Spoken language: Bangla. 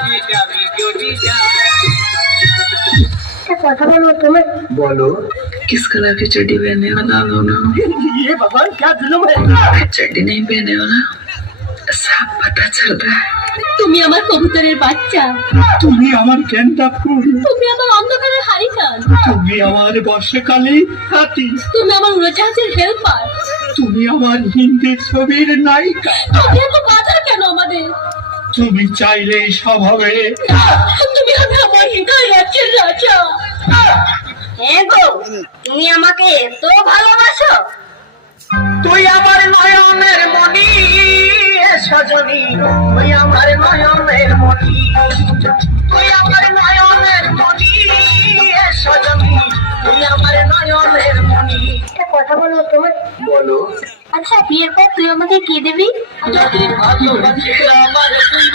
পারি যাবি যদি যা। কথা বলবো तुम्हें बोलो। किस कलर की चड्डी पहनने वाला होना? ये भगवान क्या जुल्म है। चड्डी नहीं पहने वाला सब पता चल रहा है। তুমি আমার কবুতরের বাচ্চা, তুমি আমার গেন্দা ফুল, তুমি আমার অন্ধকারের হারিকেন, তুমি আমার বর্ষাকালে হাতি, তুমি আমার উড়োজাহাজের হেল্পার, তুমি আমার হিন্দি ছবির নায়িকা। তুমি এত বাধা কেন আমাদের? তুমি চাইলে সব হবে। তুমি হবে আমার হৃদয় রাজ্যের রাজা। হ্যাঁ গো, তুমি আমাকে এত ভালোবাসো? তুই আমার নয়নের মণি সজনী, তুই আমার নয়নের মণি, তুই আমার নয়নের মণি সজনী, তুই আমার নয়নের মণি। কথা বলবো তোমার? বলো। আচ্ছা বিয়ের পর তুই আমাকে কি দিবি? যদি ভালোবাসিস আমার তুই